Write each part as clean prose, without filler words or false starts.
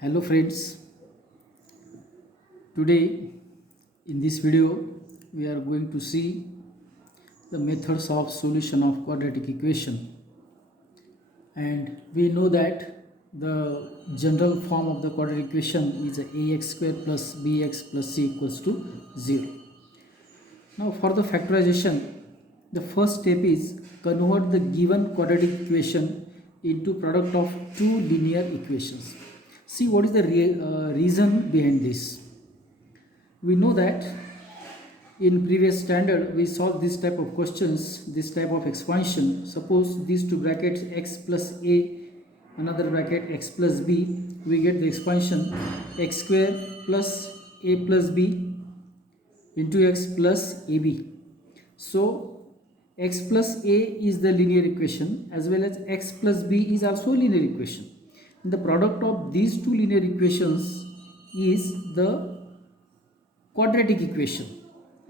Hello friends, today in this video we are going to see the methods of solution of quadratic equation, and we know that the general form of the quadratic equation is ax square plus bx plus c equals to 0. Now for the factorization, the first step is convert the given quadratic equation into product of two linear equations. See what is the reason behind this. We know that in previous standard we solved this type of questions, this type of expansion. Suppose these two brackets x plus a, another bracket x plus b, we get the expansion x square plus a plus b into x plus ab. So x plus a is the linear equation as well as x plus b is also a linear equation. And the product of these two linear equations is the quadratic equation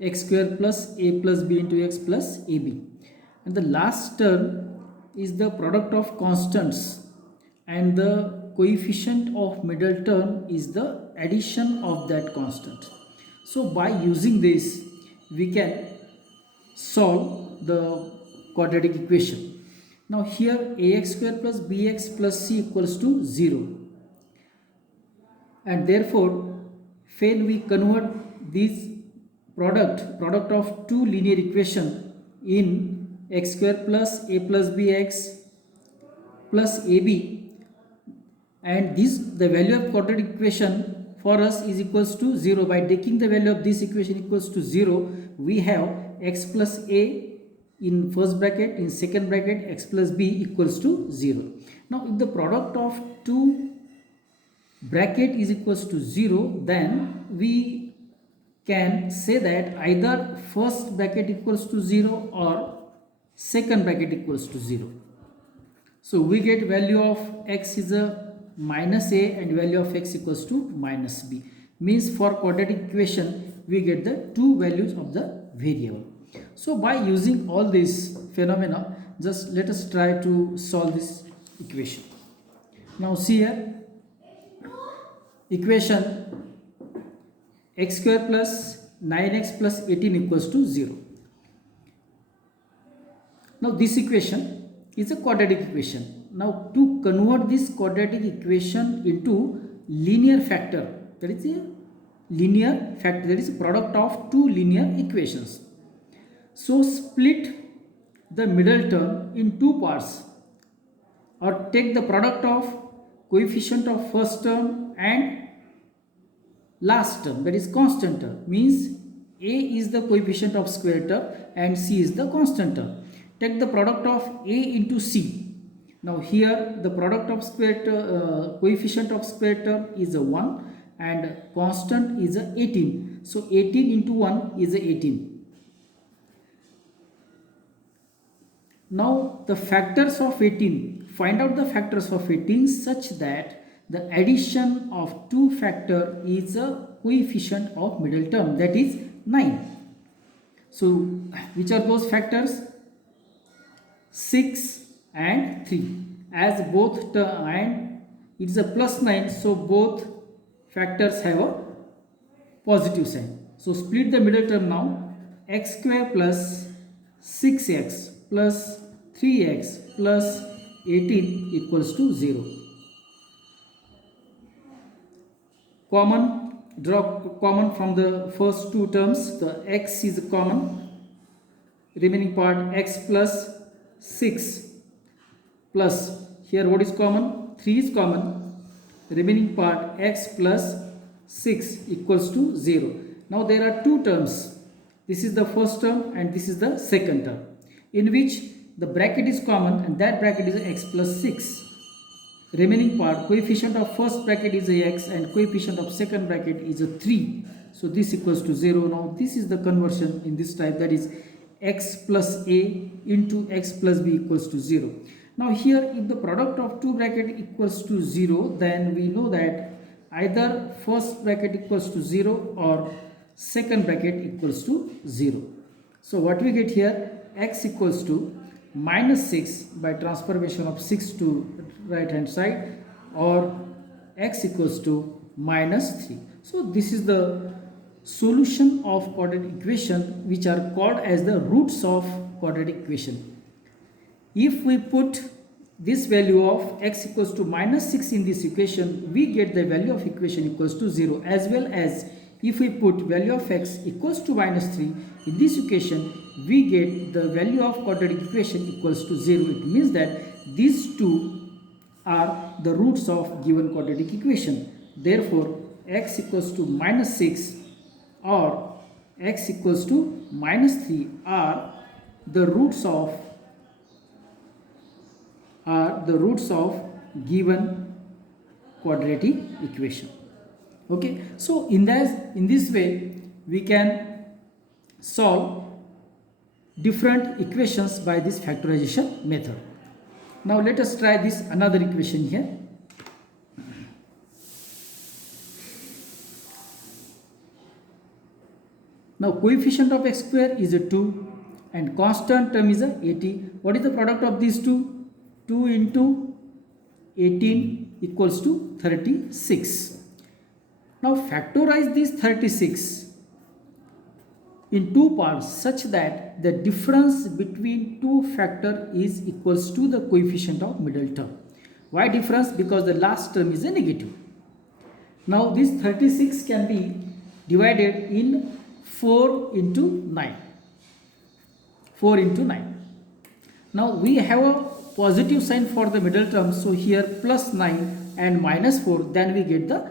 x square plus a plus b into x plus ab, and the last term is the product of constants, and the coefficient of middle term is the addition of that constant. So by using this we can solve the quadratic equation. Now here ax square plus bx plus c equals to 0, and therefore when we convert these product of two linear equation in x square plus a plus bx plus ab, and this the value of quadratic equation for us is equals to 0. By taking the value of this equation equals to 0, we have x plus a in first bracket, in second bracket x plus b equals to 0. Now if the product of two bracket is equals to 0, then we can say that either first bracket equals to 0 or second bracket equals to 0. So we get value of x is a minus a and value of x equals to minus b. Means for quadratic equation we get the two values of the variable. So by using all these phenomena, just let us try to solve this equation. Now see here, equation x square plus 9x plus 18 equals to 0. Now this equation is a quadratic equation. Now to convert this quadratic equation into linear factor, that is a linear factor, that is a product of two linear equations. So split the middle term in two parts, or take the product of coefficient of first term and last term, that is constant term. Means a is the coefficient of square term and c is the constant term. Take the product of a into c. Now here the product of square term, coefficient of square term is a 1 and constant is a 18. So 18 into 1 is a 18. Now the factors of 18, find out the factors of 18 such that the addition of two factor is a coefficient of middle term, that is 9. So which are those factors? 6 and 3, as both term and it is a plus 9, so both factors have a positive sign. So split the middle term now. X square plus 6x plus 3x plus 18 equals to 0. Common, draw common from the first two terms. The x is common, remaining part x plus 6 plus, here what is common? 3 is common, remaining part x plus 6 equals to 0. Now there are two terms. This is the first term and this is the second term, in which the bracket is common and that bracket is x plus 6. Remaining part, coefficient of first bracket is a x and coefficient of second bracket is a 3. So this equals to 0. Now this is the conversion in this type, that is x plus a into x plus b equals to 0. Now here if the product of two bracket equals to 0, then we know that either first bracket equals to 0 or second bracket equals to 0. So what we get here, x equals to minus 6 by transformation of 6 to right hand side, or x equals to minus 3. So this is the solution of quadratic equation which are called as the roots of quadratic equation. If we put this value of x equals to minus 6 in this equation, we get the value of equation equals to 0, as well as if we put value of x equals to minus 3 in this equation, we get the value of quadratic equation equals to 0. It means that these two are the roots of given quadratic equation. Therefore, x equals to minus 6 or x equals to minus 3 are the roots of given quadratic equation. Okay, so in this way we can solve different equations by this factorization method. Now let us try this another equation here. Now coefficient of x square is a 2 and constant term is a 80. What is the product of these two? 2 into 18 equals to 36. Now factorize this 36 in two parts such that the difference between two factor is equals to the coefficient of middle term. Why difference? Because the last term is a negative. Now this 36 can be divided in 4 into 9. 4 into 9. Now we have a positive sign for the middle term, so here plus 9 and minus 4, then we get the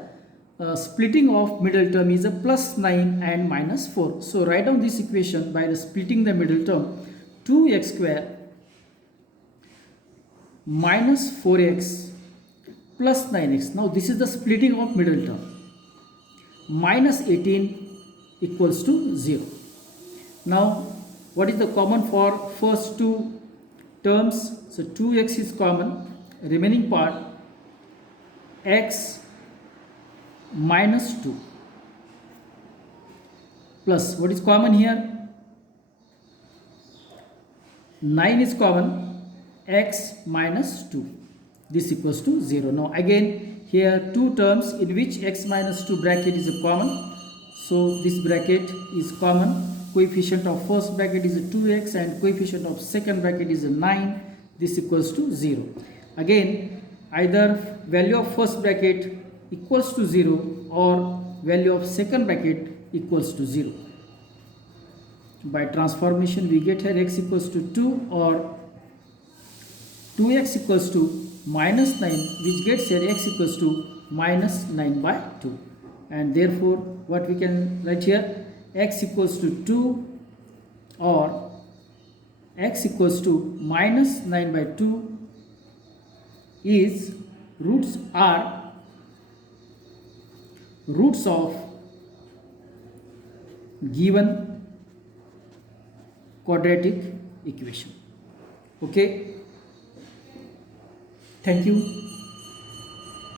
splitting of middle term is a plus 9 and minus 4. So write down this equation by the splitting the middle term. 2x square minus 4x plus 9x. Now this is the splitting of middle term. Minus 18 equals to 0. Now what is the common for first two terms? So 2x is common, remaining part x minus 2 plus what is common here? 9 is common, x minus 2. This equals to 0. Now again here two terms in which x minus 2 bracket is a common. So this bracket is common. Coefficient of first bracket is a 2x and coefficient of second bracket is a 9. This equals to 0. Again either value of first bracket equals to 0 or value of second bracket equals to 0. By transformation we get here x equals to 2 or 2x equals to minus 9, which gets here x equals to minus 9 by 2. And therefore what we can write here? X equals to 2 or x equals to minus 9 by 2 is roots of given quadratic equation. Okay, thank you.